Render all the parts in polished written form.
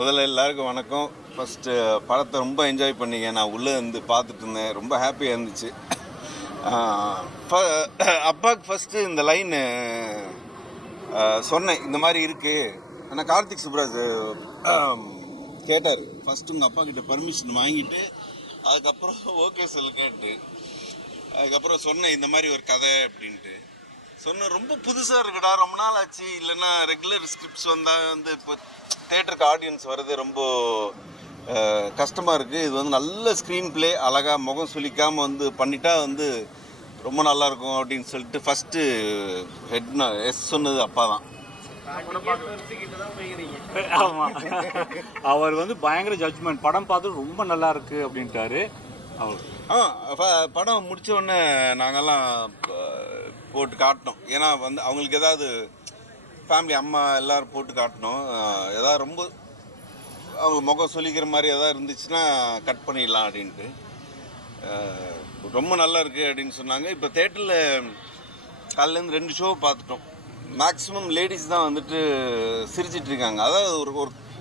முதல்ல எல்லாருக்கும் வணக்கம். ஃபஸ்ட்டு படத்தை ரொம்ப என்ஜாய் பண்ணிங்க. நான் உள்ளே இருந்து பார்த்துட்டு இருந்தேன், ரொம்ப ஹாப்பியாக இருந்துச்சு. அப்பாவுக்கு ஃபஸ்ட்டு இந்த லைனு சொன்னேன், இந்த மாதிரி இருக்குது. ஆனால் கார்த்திக் சுப்ராஜ் கேட்டார். ஃபஸ்ட்டு உங்கள் அப்பா கிட்ட பர்மிஷன் வாங்கிட்டு அதுக்கப்புறம் ஓகே சொல்லு கேட்டு அதுக்கப்புறம் சொன்னேன் இந்த மாதிரி ஒரு கதை அப்படின்ட்டு சொன்னேன். ரொம்ப புதுசாக இருக்குடா, ரொம்ப நாள் ஆச்சு. இல்லைன்னா ரெகுலர் ஸ்கிரிப்ட்ஸ் வந்தால் வந்து இப்போ தேட்டருக்கு ஆடியன்ஸ் வர்றது ரொம்ப கஷ்டமாக இருக்குது. இது வந்து நல்ல ஸ்க்ரீன் ப்ளே, அழகாக முகம் சுளிக்காமல் வந்து பண்ணிட்டா வந்து ரொம்ப நல்லாயிருக்கும் அப்படின்னு சொல்லிட்டு ஃபஸ்ட்டு எஸ் சொன்னது அப்பா தான். ஆமாம், அவர் வந்து பயங்கர ஜட்ஜ்மெண்ட். படம் பார்த்து ரொம்ப நல்லா இருக்குது அப்படின்ட்டாரு அவர். படம் முடித்த உடனே நாங்கள்லாம் போட்டு காட்டினோம். ஏன்னா வந்து அவங்களுக்கு ஏதாவது ஃபேமிலி அம்மா எல்லோரும் போட்டு காட்டினோம். எதாவது ரொம்ப அவங்க முகம் சொல்லிக்கிற மாதிரி எதாவது இருந்துச்சுன்னா கட் பண்ணிடலாம் அப்படின்ட்டு. ரொம்ப நல்லா இருக்குது அப்படின்னு சொன்னாங்க. இப்போ தேட்டரில் காலையிலேருந்து 2 ஷோ பார்த்துட்டோம். மேக்ஸிமம் லேடிஸ் தான் வந்துட்டு சிரிச்சிட்ருக்காங்க. அதாவது ஒரு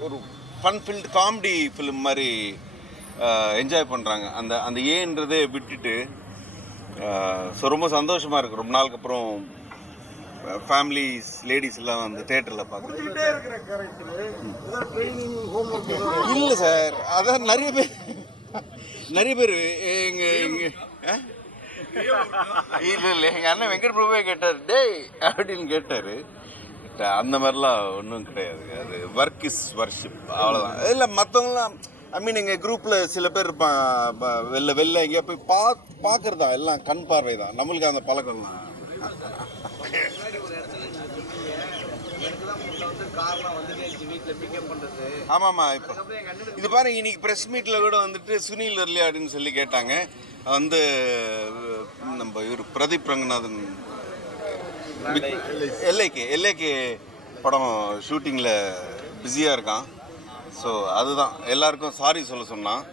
ஒரு ஃபன் ஃபில்டு காமெடி ஃபிலிம் மாதிரி என்ஜாய் பண்ணுறாங்க. அந்த ஏன்றதே விட்டுட்டு ஸோ ரொம்ப சந்தோஷமாக இருக்குது. ரொம்ப நாளுக்கு அப்புறம் ஃபேமிலிஸ் லேடிஸ் எல்லாம் வந்து தேட்டரில் பார்க்குறேன். இல்லை சார், அதான் நிறைய பேர் எங்கள் இல்லை எங்கள் அண்ணன் வெங்கட் பிரபுவே கேட்டார், டேய் அப்படின்னு கேட்டார். அந்த மாதிரிலாம் ஒன்றும் கிடையாது. அது ஒர்க் இஸ் வர்ஷிப், அவ்வளோதான். இல்லை மற்றவங்களாம் எங்கள் குரூப்பில் சில பேர் இருப்பான், வெளில எங்கேயா போய் பார்க்குறதா, எல்லாம் கண் பார்வை தான். நம்மளுக்கு அந்த பழக்கம்லாம். ஆமாம்மா, இப்போ இது பாருங்க, இன்னைக்கு ப்ரெஸ் மீட்டில் கூட வந்துட்டு சுனில் வரலையா அப்படின்னு சொல்லி கேட்டாங்க. வந்து நம்ம இவர் பிரதீப் ரங்கநாதன் எல்ஏகே படம் ஷூட்டிங்கில் பிஸியாக இருக்கான். ஸோ அதுதான் எல்லாருக்கும் சாரி சொல்ல சொன்னான்.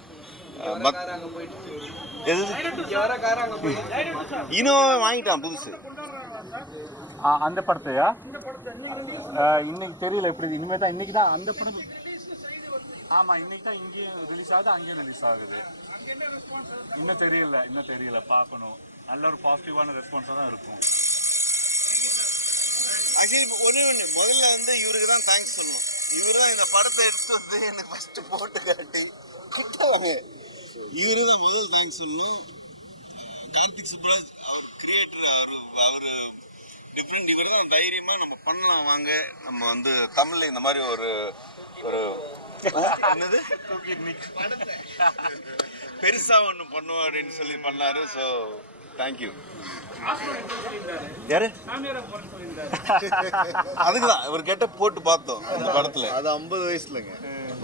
இனோவே வாங்கிட்டான் புதுசு. அந்த படத்தையா இன்னைக்கு தெரியல எப்படி. இனிமேல் தான் இன்னைக்கு தான் அந்த படம். ஆமாம், இன்னைக்கு தான் இங்கேயும் ரிலீஸ் ஆகுது, அங்கேயும் ரிலீஸ் ஆகுது. இன்னும் தெரியல பார்க்கணும். நல்ல ஒரு பாசிட்டிவான ரெஸ்பான்ஸாக தான் இருக்கும். ஆக்சுவலி ஒன்று முதல்ல வந்து இவருக்கு தான் தேங்க்ஸ் சொல்லணும். இவரு தான் இந்த படத்தை எடுத்து வந்து எனக்கு ஃபஸ்ட்டு போட்டு காட்டி கிட்டாங்க. இவரு தான் முதல் தேங்க்ஸ் சொல்லணும். கார்த்திக் சுப்ராஜ் அவர் கிரியேட்டர், அவர் டிஃப்ரெண்ட். இவர் தான் தைரியமாக நம்ம பண்ணலாம் வாங்க, நம்ம வந்து தமிழில் இந்த மாதிரி ஒரு என்னது பெருசாக ஒன்று பண்ணுவோம் அப்படின்னு சொல்லி பண்ணாரு. So thank you. யாரு அதுக்குதான் இவர் கேட்ட போட்டு பார்த்தோம் இந்த படத்துல. அது 50 வயசுலங்க,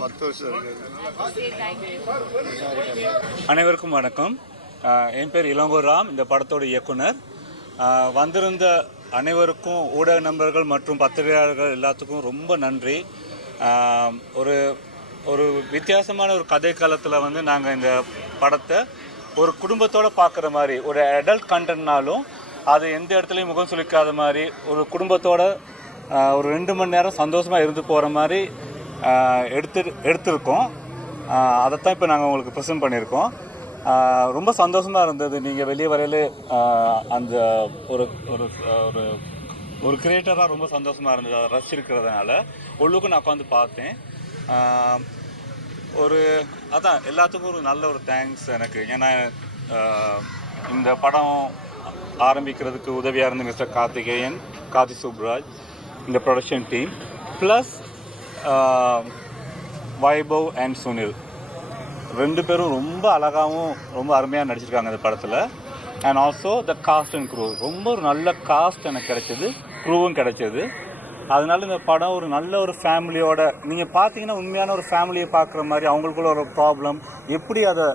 10 வருஷம் இருக்கு. அனைவருக்கும் வணக்கம். என் பேர் இளங்கோ ராம், இந்த படத்தோட இயக்குனர். வந்திருந்த அனைவருக்கும், ஊடக நண்பர்கள் மற்றும் பத்திரிகையாளர்கள் எல்லாத்துக்கும் ரொம்ப நன்றி. ஒரு வித்தியாசமான ஒரு கதை காலத்தில் வந்து நாங்கள் இந்த படத்தை ஒரு குடும்பத்தோடு பார்க்குற மாதிரி, ஒரு அடல்ட் கண்டென்ட்னாலும் அது எந்த இடத்துலையும் முகம் சுளிக்காத மாதிரி, ஒரு குடும்பத்தோடு ஒரு 2 மணி நேரம் சந்தோஷமாக இருந்து போகிற மாதிரி எடுத்திருக்கோம். அதைத்தான் இப்போ நாங்கள் உங்களுக்கு ப்ரெசென்ட் பண்ணியிருக்கோம். ரொம்ப சந்தோஷமாக இருந்தது. நீங்கள் வெளியே வரையில அந்த ஒரு ஒரு ஒரு கிரியேட்டராக ரொம்ப சந்தோஷமாக இருந்தது. அதை ரசிச்சிருக்கிறதுனால உள்ளுக்கும் நான் உட்காந்து பார்த்தேன். அதான் எல்லாத்துக்கும் ஒரு நல்ல ஒரு தேங்க்ஸ் எனக்கு. ஏன்னா இந்த படம் ஆரம்பிக்கிறதுக்கு உதவியாக இருந்த மிஸ்டர் கார்த்திக் சுப்ராஜ், இந்த production team, plus Vaibhav and Sunil 2 பேரும் ரொம்ப அழகாகவும் ரொம்ப அருமையாக நடிச்சிருக்காங்க இந்த படத்தில். And also the cast and crew, ரொம்ப ஒரு நல்ல காஸ்ட் எனக்கு கிடைச்சது, க்ரூவும் கிடைச்சது. அதனால இந்த படம் ஒரு நல்ல ஒரு ஃபேமிலியோட நீங்கள் பார்த்தீங்கன்னா உண்மையான ஒரு ஃபேமிலியை பார்க்குற மாதிரி, அவங்களுக்குள்ள ஒரு ப்ராப்ளம் எப்படி அதை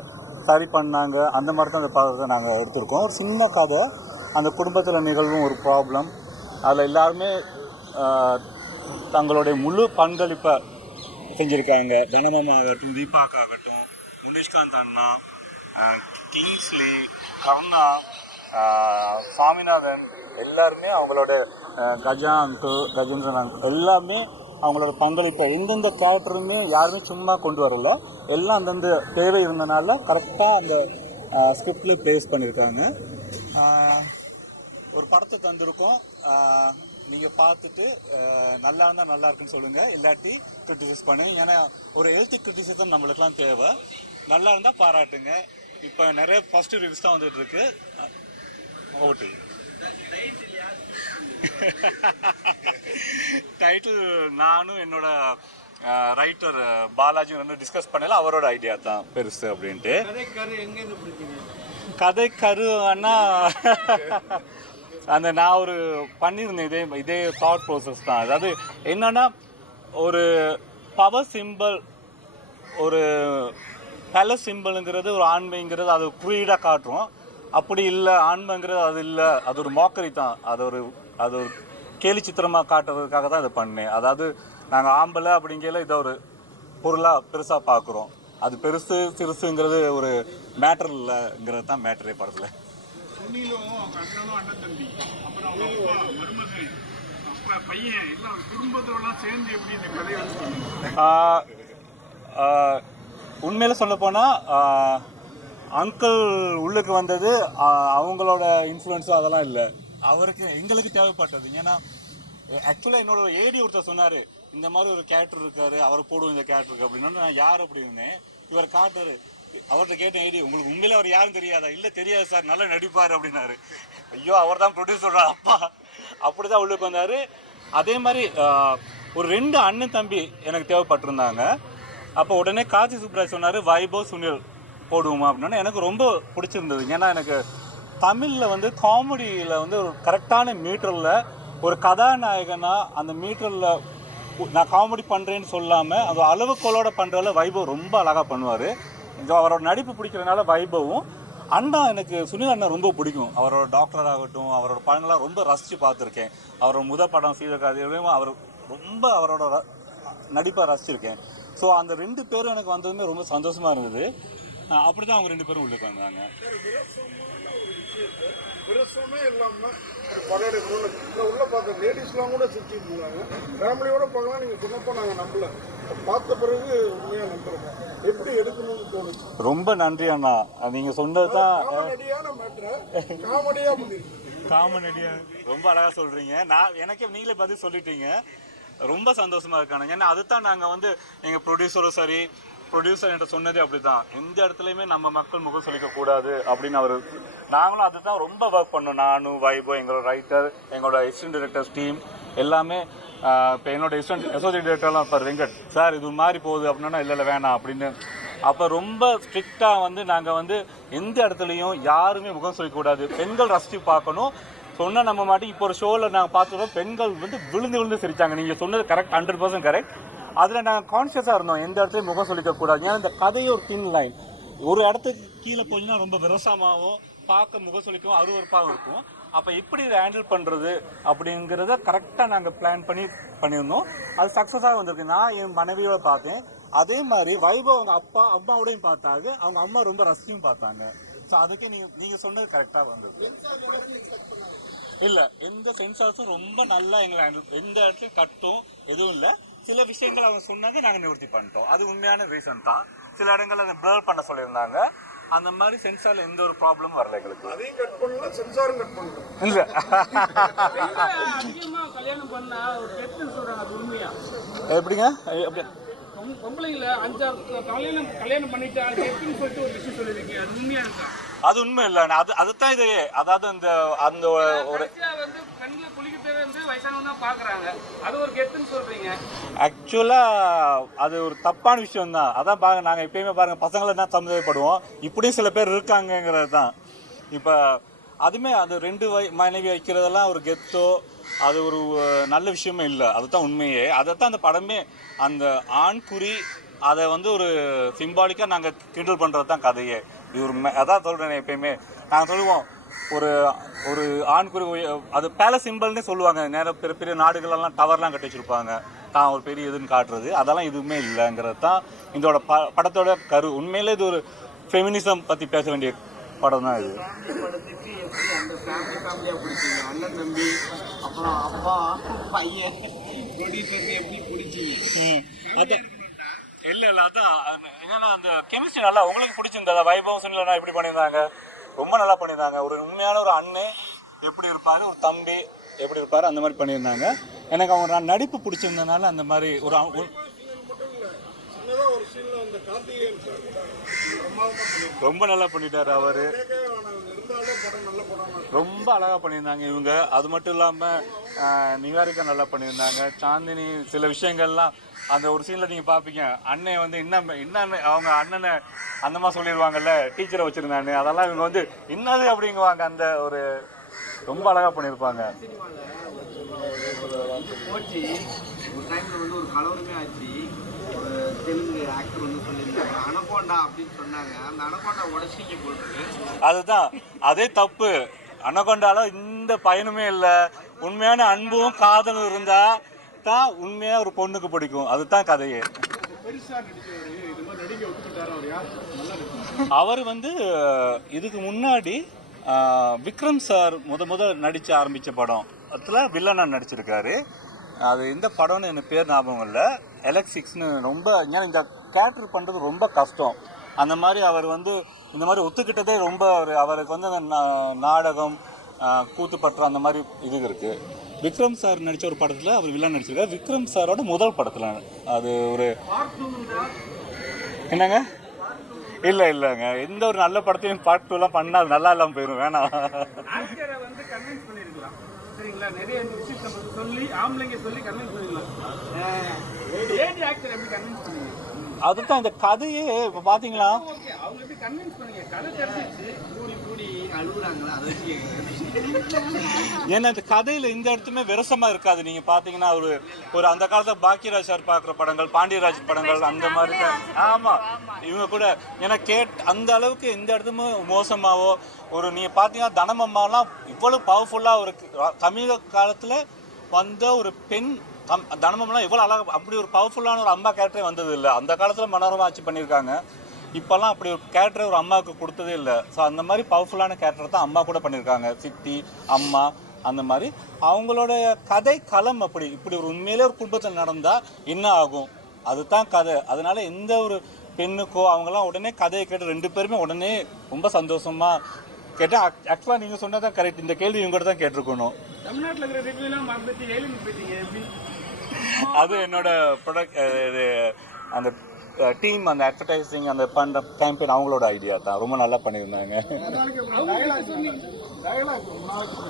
சரி பண்ணாங்க, அந்த மாதிரி தான் அந்த படத்தை நாங்கள் எடுத்திருக்கோம். ஒரு சின்ன கதை, அந்த குடும்பத்தில் நிகழ்வும் ஒரு ப்ராப்ளம், அதில் எல்லாருமே தங்களுடைய முழு பங்களிப்பை செஞ்சுருக்காங்க. தனமாமா ஆகட்டும், தீபாக்காகட்டும், முனிஷ்காந்த் அண்ணா, கிங்ஸ்லி, கருணா, சாமிநாதன், எல்லாருமே அவங்களோட கஜேந்திரன் அங்கிள் எல்லாமே அவங்களோட பங்களிப்பை எந்தெந்த கேரக்டருமே யாருமே சும்மா கொண்டு வரல, எல்லாம் அந்தந்த தேவை இருந்தனால கரெக்டாக அந்த ஸ்கிரிப்டில் ப்ளேஸ் பண்ணியிருக்காங்க. ஒரு படத்தை தந்திருக்கோம், நீங்கள் பார்த்துட்டு நல்லா இருந்தால் நல்லா இருக்குன்னு சொல்லுங்கள், இல்லாட்டி கிரிட்டிசைஸ் பண்ணுங்கள். ஏன்னா ஒரு ஹெல்த்தி கிரிட்டிசிசம் நம்மளுக்குலாம் தேவை. நல்லா இருந்தால் பாராட்டுங்க. இப்போ நிறைய பாசிட்டிவ் ரிவ்யூஸ் தான் வந்துட்டு இருக்கு. ஓட்டு டைட்டில் நானும் என்னோட ரைட்டர் பாலாஜி வந்து டிஸ்கஸ் பண்ணல, அவரோட ஐடியா தான் பெருசு அப்படின்ட்டு. கதை கருன்னா அந்த நான் ஒரு பண்ணியிருந்தேன் இதே தாட் ப்ராசஸ் தான். அதாவது என்னன்னா ஒரு பவர் சிம்பிள், ஒரு பேலஸ் சிம்பிளுங்கிறது ஒரு ஆண்மைங்கிறது அது குறியீடாக காட்டுறோம். அப்படி இல்லை, ஆண்மைங்கிறது அது இல்லை, அது ஒரு மாக்கரி தான், அது ஒரு கேலி சித்திரமாக காட்டுறதுக்காக தான் இதை பண்ணேன். அதாவது நாங்கள் ஆம்பளை அப்படிங்கிற இதை ஒரு பொருளாக பெருசாக பார்க்குறோம். அது பெருசு சிறுசுங்கிறது ஒரு மேட்டர் இல்லைங்கிறது தான் மேட்டரே படத்தில். உண்மையில சொல்ல போனால் அங்கிள் உள்ளுக்கு வந்தது அவங்களோட இன்ஃப்ளூயன்ஸும் அதெல்லாம் இல்லை, அவருக்கு எங்களுக்கு தேவைப்பட்டது. ஏன்னா ஆக்சுவலாக என்னோட ஏடி ஒருத்தர் சொன்னார், இந்த மாதிரி ஒரு கேரக்டர் இருக்காரு, அவர் போடுவோம் இந்த கேரக்டருக்கு அப்படின்னு. நான் யார் அப்படி இருந்தேன், இவர் காட்டுறாரு. அவர்கிட்ட கேட்டேன், ஏடி உங்களுக்கு உண்மையில அவர் யாரும் தெரியாதா? இல்லை தெரியாது சார், நல்லா நடிப்பார் அப்படின்னாரு. ஐயோ, அவர் தான் ப்ரொடியூசர் அப்பா, அப்படிதான் உள்ளுக்கு வந்தார். அதே மாதிரி ஒரு 2 அண்ணன் தம்பி எனக்கு தேவைப்பட்டிருந்தாங்க. அப்போ உடனே காசி சுப்ராஜ் சொன்னார், வைபவ் சுனில் போடுவோமா அப்படின்னா எனக்கு ரொம்ப பிடிச்சிருந்தது. ஏன்னா எனக்கு தமிழில் வந்து காமெடியில் வந்து ஒரு கரெக்டான மீட்டரில் ஒரு கதாநாயகனாக அந்த மீட்டரில் நான் காமெடி பண்ணுறேன்னு சொல்லாமல் அந்த அளவுக்கோளோட பண்ணுறதுல வைபவ் ரொம்ப அழகாக பண்ணுவார். அவரோட நடிப்பு பிடிக்கிறதுனால வைபவும் அண்ணா எனக்கு சுனில் அண்ணா ரொம்ப பிடிக்கும். அவரோட டாக்டர் ஆகட்டும், அவரோட படங்களாக ரொம்ப ரசித்து பார்த்துருக்கேன். அவரோட முதல் படம் சீதகாதியிலையும் அவர் ரொம்ப அவரோட நடிப்பை ரசிச்சிருக்கேன். ஸோ அந்த 2 பேரும் எனக்கு வந்ததுமே ரொம்ப சந்தோஷமாக இருந்தது. அப்படி தான் அவங்க 2 பேரும் உள்ளுக்கு வந்தாங்க. விரசமே இல்லாமல் படம் எடுக்கணும்னு உள்ள பார்க்க லேடிஸ்லாம் கூட சுற்றிட்டு இருந்தாங்க. ஃபேமிலியோட பார்க்கலாம், நீங்கள் சொன்னப்போ நாங்கள் நம்பல, பார்த்த பிறகு உண்மையாக நம்புறோம். எப்படி எடுக்கணும்னு தோணுச்சு. ரொம்ப நன்றி அண்ணா, நீங்கள் சொன்னது தான் காமெடியான மேட்ரை காமெடியாக முடியும். காமெடியா ரொம்ப அழகாக சொல்கிறீங்க. நான் எனக்கே நீங்களே பதில் சொல்லிட்டீங்க, ரொம்ப சந்தோஷமாக இருக்கானு. ஏன்னா அதுதான் நாங்கள் வந்து எங்கள் ப்ரொடியூசரும் சரி, ப்ரொடியூசர் என்கிட்ட சொன்னதே அப்படி தான், எந்த இடத்துலையுமே நம்ம மக்கள் முகம் சொல்லிக்கக்கூடாது அப்படின்னு அவர். நாங்களும் அதுதான் ரொம்ப ஒர்க் பண்ணோம். நானும் வைபோ, எங்களோட ரைட்டர், எங்களோட அசிஸ்டன்ட் டைரக்டர்ஸ் டீம் எல்லாமே. இப்போ என்னோட அசோசியேட் டைரக்டர்லாம் இருப்பார் வெங்கட் சார், இது மாதிரி போகுது அப்படின்னா இல்லை வேணாம் அப்படின்னு. அப்போ ரொம்ப ஸ்ட்ரிக்டாக வந்து நாங்கள் வந்து எந்த இடத்துலையும் யாருமே முகம் சொல்லிக்கூடாது, பெண்கள் ரசித்து பார்க்கணும். சொன்னால் நம்ம மாட்டி இப்போ ஒரு ஷோவில் நாங்கள் பார்த்துருவோம், பெண்கள் வந்து விழுந்து சிரித்தாங்க. நீங்கள் சொன்னது கரெக்ட், 100% கரெக்ட். அதில் நாங்கள் கான்ஷியஸாக இருந்தோம், எந்த இடத்துலையும் முகம் சொல்லிக்கக்கூடாது. ஏன்னா இந்த கதையை ஒரு தின் லைன், ஒரு இடத்துக்கு கீழே போச்சுன்னா ரொம்ப விரசமாகவும் பார்க்க முகம் சொல்லிக்கவும் அருவருப்பாகவும் இருக்கும். அப்போ எப்படி இதை ஹேண்டில் பண்ணுறது அப்படிங்கிறத கரெக்டாக நாங்கள் பிளான் பண்ணியிருந்தோம். அது சக்ஸஸாக வந்திருக்கு. நான் என் மனைவியோட பார்த்தேன், அதே மாதிரி வைபவ் அவங்க அம்மாவோடையும் பார்த்தாங்க, அவங்க அம்மா ரொம்ப ரசிச்சும் பார்த்தாங்க. ஸோ அதுக்கு நீங்கள் சொன்னது கரெக்டாக வந்தது. இல்லை, எந்த சென்சார்ஸும் ரொம்ப நல்லா எங்களை ஹேண்டில், எந்த இடத்துலையும் கட்டும் எதுவும் இல்லை. சில விஷயங்கள் அவங்க சொன்னாங்க, நாங்கள் நிவர்த்தி பண்ணிட்டோம். அது உண்மையான ரீசன் தான். சில இடங்கள் அதை ப்ளர் பண்ண சொல்லியிருந்தாங்க. அந்த மாதிரி சென்சாரில் எந்த ஒரு ப்ராப்ளமும் வரல எங்களுக்கு. அதையும் கட் பண்ணல, சென்சாரும் கட் பண்ணல. இல்லை, கல்யாணம் பண்ணா ஒரு பெட்னு சொல்றாங்க, அது உண்மையா? எப்படிங்க? எப்படி பொம்பளைங்கள 5-6 கல்யாணம் பண்ணிட்டு அது பெட்னு சொல்லிட்டு ஒரு விஷயம் சொல்லிருக்கீங்க, அது உண்மையா இருக்கா? அது உண்மை இல்லை. அதுதான் இது. அதாவது அந்த ஒரு வந்து பெண்களை குளிக்கிட்டே வந்து வயசானவங்க தான் பாக்குறாங்க, அது ஒரு கெத்துன்னு சொல்றீங்க. ஆக்சுவலாக அது ஒரு தப்பான விஷயம் தான். அதான் பாருங்க, நாங்கள் எப்பயுமே பாருங்கள் பசங்களை தான் சந்தேகப்படுவோம், இப்படியும் சில பேர் இருக்காங்கங்கிறது தான். இப்போ அதுவுமே அது 2 மனைவி வைக்கிறதெல்லாம் ஒரு கெத்தோ அது ஒரு நல்ல விஷயமே இல்லை. அதுதான் உண்மையே. அதைத்தான் அந்த படமே, அந்த ஆண் குறி அதை வந்து ஒரு சிம்பாலிக்காக நாங்கள் கிண்டல் பண்ணுறது தான் கதையே. இது ஒரு அதான் சொல்கிறேன், எப்பயுமே நாங்கள் சொல்லுவோம் ஒரு ஆண் குறி, அது பேலஸ் சிம்பிள்னே சொல்லுவாங்க. நேரம் பெரிய பெரிய நாடுகளெல்லாம் டவர்லாம் கட்டி வச்சுருப்பாங்க, தான் ஒரு பெரிய இதுன்னு காட்டுறது. அதெல்லாம் எதுவுமே இல்லைங்கிறது தான் இதோட படத்தோட கரு. உண்மையிலே இது ஒரு ஃபெமினிசம் பற்றி பேச வேண்டிய படம் தான் இது. எப்படி அந்த ஃபேமிலியாக பிடிச்சிங்க? அண்ணன் தம்பி அப்புறம் அப்பா பையன் ப்ரொடியூசருக்கு எப்படி பிடிச்சிங்க? அதான் இல்லை அதான் என்னன்னா அந்த கெமிஸ்ட்ரி நல்லா உங்களுக்கு பிடிச்சிருந்தா வைபவம் சுனிலனா எப்படி பண்ணியிருந்தாங்க, ரொம்ப நல்லா பண்ணியிருந்தாங்க. ஒரு உண்மையான ஒரு அண்ணன் எப்படி இருப்பார், ஒரு தம்பி எப்படி இருப்பார், அந்த மாதிரி பண்ணியிருந்தாங்க. எனக்கு அவங்க நடிப்பு பிடிச்சிருந்தனால அந்த மாதிரி ஒரு சின்னதாக ஒரு சீனில் அந்த கார்த்திகேயன் சார் கூட பிரமாதமாக பண்ணியிருக்காங்க. ரொம்ப நல்லா பண்ணிட்டாரு அவர். இருந்தாலே படம் நல்ல படம். ரொம்ப அழகாக பண்ணியிருந்தாங்க இவங்க. அது மட்டும் இல்லாமல் நிகாரிகா நல்லா பண்ணியிருந்தாங்க. சாந்தினி சில விஷயங்கள்லாம் அந்த ஒரு சீனில் நீங்கள் பார்ப்பீங்க, அண்ணன் வந்து இன்னும் அவங்க அண்ணனை அந்த மாதிரி சொல்லிடுவாங்கல்ல, டீச்சரை வச்சுருந்தானே, அதெல்லாம் இவங்க வந்து என்னது அப்படிங்குவாங்க. அந்த ஒரு ரொம்ப அழகாக பண்ணியிருப்பாங்க. போச்சு ஒரு டைமில் வந்து ஒரு கலவரமே ஆச்சு. ஒரு தெலுங்கு ஆக்டர் வந்து சொல்லியிருந்தாங்க அனகோண்டா அப்படின்னு சொன்னாங்க. அந்த அனகோண்டா உடச்சிங்க போட்டு. அதுதான் அதே தப்பு. அனகொண்டால இந்த பயனுமே இல்லை. உண்மையான அன்பும் காதலும் இருந்தா தான் உண்மையா ஒரு பொண்ணுக்கு பிடிக்கும். அதுதான் கதையே. அவர் வந்து இதுக்கு முன்னாடி விக்ரம் சார் முத நடிச்சு ஆரம்பிச்ச படம் அதில் வில்லனா நடிச்சிருக்காரு. அது இந்த படம்னு எனக்கு பேர் ஞாபகம் இல்லை. எலக்ட்ரிக்ஸ்னு ரொம்ப ஏன்னா இந்த கேரக்டர் பண்ணுறது ரொம்ப கஷ்டம். அந்த மாதிரி அவர் வந்து இந்த மாதிரி ஒத்துக்கிட்டதே ரொம்ப அவருக்கு வந்து அந்த நாடகம் கூத்துப்பற்று அந்த மாதிரி இது இருக்குது. விக்ரம் சார் நடித்த ஒரு படத்தில் அவர் வில்லன் நடிச்சிருக்காரு. விக்ரம் சாரோட முதல் படத்தில் அது ஒரு என்னங்க இல்லைங்க எந்த ஒரு நல்ல படத்தையும் பார்ட் 2 பண்ணால் அது நல்லா இல்லாமல் போயிடும். வேணாம். சரிங்களா, நிறைய விஷயத்தை சொல்லி ஆம்பளைங்க சொல்லி கன்வின்ஸ் பண்ணிடலாம். லேடி ஆக்டர் எப்படி கன்வின்ஸ் பண்ணுவீங்க? அதுதான் இந்த கதையே இப்போ பார்த்தீங்களா, அவங்க எப்படி கன்வின்ஸ் பண்ணுங்க? கதை தெரிஞ்சிச்சு கூடி அழுகுறாங்களா அதை வச்சு ஏன்னா இந்த கதையில் இந்த இடத்துமே விரசமாக இருக்காது. நீங்கள் பார்த்தீங்கன்னா ஒரு அந்த காலத்தில் பாக்கியராஜ் சார் பார்க்குற படங்கள், பாண்டியராஜ் படங்கள் அந்த மாதிரி தான். ஆமாம், இவங்க கூட ஏன்னா அந்த அளவுக்கு எந்த இடத்துமே மோசமாகவோ ஒரு நீங்கள் பார்த்தீங்கன்னா தனமம்மாலாம் இவ்வளோ பவர்ஃபுல்லாக ஒரு சமீப காலத்தில் வந்த ஒரு பெண் தனமம்லாம் இவ்வளோ அழகாக அப்படி ஒரு பவர்ஃபுல்லான ஒரு அம்மா கேரக்டரே வந்தது இல்லை. அந்த காலத்தில் மனோரமா ஆட்சி பண்ணியிருக்காங்க. இப்போல்லாம் அப்படி ஒரு கேரக்டரை ஒரு அம்மாவுக்கு கொடுத்ததே இல்லை. ஸோ அந்த மாதிரி பவர்ஃபுல்லான கேரக்டர் தான் அம்மா கூட பண்ணியிருக்காங்க. சித்தி, அம்மா, அந்த மாதிரி அவங்களோட கதை களம் இப்படி ஒரு உண்மையிலே ஒரு குடும்பத்தில் நடந்தால் என்ன ஆகும், அதுதான் கதை. அதனால எந்த ஒரு பெண்ணுக்கோ அவங்களாம் உடனே கதையை கேட்டு 2 பேருமே உடனே ரொம்ப சந்தோஷமாக கேட்டால் ஆக்சுவலாக நீங்கள் சொன்னதான் கரெக்ட். இந்த கேள்வி இவங்க தான் கேட்டிருக்கணும். தமிழ்நாட்டில் இருக்கிற ரிவ்யூலாம் மறந்துட்டு ஏலியன் போயிட்டீங்க எப்படி? அது என்னோட ப்ரொடக்ட் அந்த டீம் அந்த அட்வர்டைசிங் அந்த பண்ணுற கேம்பெயின் அவங்களோட ஐடியா தான். ரொம்ப நல்லா பண்ணியிருந்தாங்க.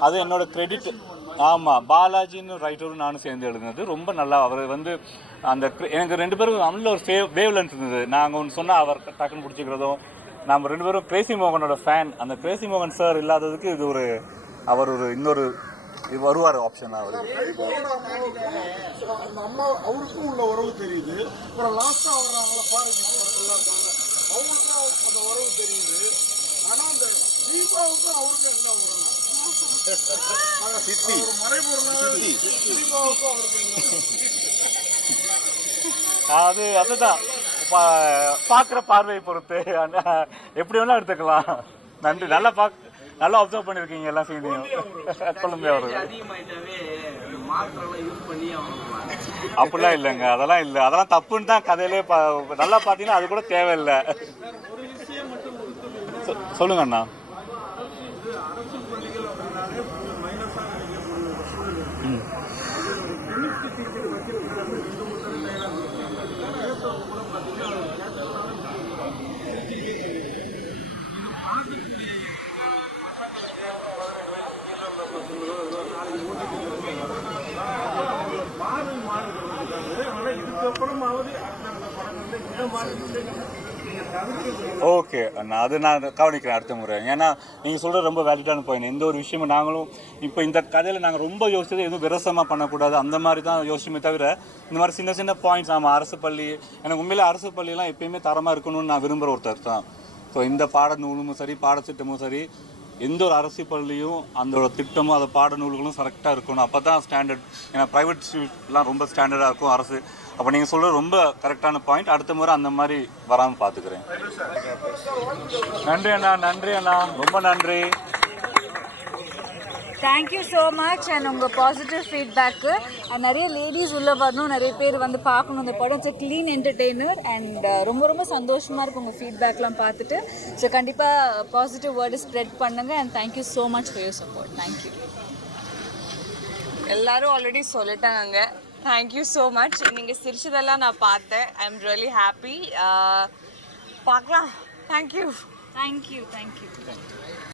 அது என்னோட கிரெடிட். ஆமாம், பாலாஜின்னு ரைட்டரும் நானும் சேர்ந்து எழுதுனது. ரொம்ப நல்லா அவர் வந்து அந்த எனக்கு 2 பேரும் அவங்கள ஒரு வேவ் லென்த் இருந்தது. நாங்கள் ஒன்று சொன்னால் அவர் டக்குன்னு பிடிச்சிக்கிறதும். நம்ம 2 பேரும் கிரேசி மோகனோட ஃபேன். அந்த கிரேசி மோகன் சார் இல்லாததுக்கு இது அவர் இன்னொரு வருவார் ஆப்ஷன். அவர் அந்த அம்மா அவருக்கும் உள்ள உறவு தெரியுது. அப்புறம் லாஸ்ட்டாக அவர் அவங்கள பாருங்க இருக்காங்க, அவங்களுக்கும் அந்த உறவு தெரியுது. ஆனால் அந்த தீபாவுக்கும் அவருக்கும் என்ன உறவு? சித்தி மறைபொருளாக தீபாவுக்கும் அவருக்கு என்ன? அதுதான் பார்க்குற பார்வையை பொறுத்து எப்படி வேணால் எடுத்துக்கலாம். நன்றி. நல்லா அப்சர்வ் பண்ணியிருக்கீங்க எல்லா சீனையும். சொல்லுங்க. அவர் அப்படிலாம் இல்லைங்க, அதெல்லாம் இல்லை, அதெல்லாம் தப்புன்னு தான் கதையிலே நல்லா பார்த்தீங்கன்னா அது கூட தேவையில்லை. சொல்லுங்க அண்ணா. ஓகே அண்ணா, அது நான் கவனிக்கிறேன் அடுத்த முறை. ஏன்னா நீங்கள் சொல்கிறது ரொம்ப வேலிடான பாயிண்ட். எந்த ஒரு விஷயமும் நாங்களும் இப்போ இந்த கதையில் நாங்கள் ரொம்ப யோசிச்சது எதுவும் விரசமாக பண்ணக்கூடாது அந்த மாதிரி தான் யோசிச்சுமே தவிர இந்த மாதிரி சின்ன பாயிண்ட்ஸ். ஆமாம், அரசு பள்ளி எனக்கு உண்மையிலே அரசு பள்ளியெல்லாம் எப்பயுமே தரமாக இருக்கணும்னு நான் விரும்புகிற ஒருத்தர் தான். ஸோ இந்த பாடநூலும் சரி பாடத்திட்டமும் சரி எந்த ஒரு அரசு பள்ளியும் அதோட திட்டமும் அதை பாடநூல்களும் கரெக்டாக இருக்கணும். அப்போ தான் ஸ்டாண்டர்ட். ஏன்னா ப்ரைவேட் ஸ்கூல்லாம் ரொம்ப ஸ்டாண்டர்டாக இருக்கும் அரசு. அப்போ நீங்கள் சொல்கிறது ரொம்ப கரெக்டான பாயிண்ட். அடுத்த முறை அந்த மாதிரி வராமல் பார்த்துக்கிறேன். நன்றி அண்ணா, ரொம்ப நன்றி. தேங்க்யூ ஸோ மச் அண்ட் உங்கள் பாசிட்டிவ் ஃபீட்பேக்கு அண்ட் நிறைய லேடிஸ் உள்ளே வரணும், நிறைய பேர் வந்து பார்க்கணும் இந்த படம். இட்ஸ் க்ளீன் என்டர்டெய்னர் அண்ட் ரொம்ப ரொம்ப சந்தோஷமாக இருக்கும் உங்கள் ஃபீட்பேக்லாம் பார்த்துட்டு. ஸோ கண்டிப்பாக பாசிட்டிவ் வேர்டு ஸ்ப்ரெட் பண்ணுங்கள் and thank you so much for your support. Thank you. எல்லாரும் ஆல்ரெடி சொல்லிட்டாங்க. Thank you so much. நீங்கள் சிரிச்சதெல்லாம் நான் பார்த்தேன். I am really happy. பார்க்கலாம். தேங்க்யூ. தேங்க்யூ.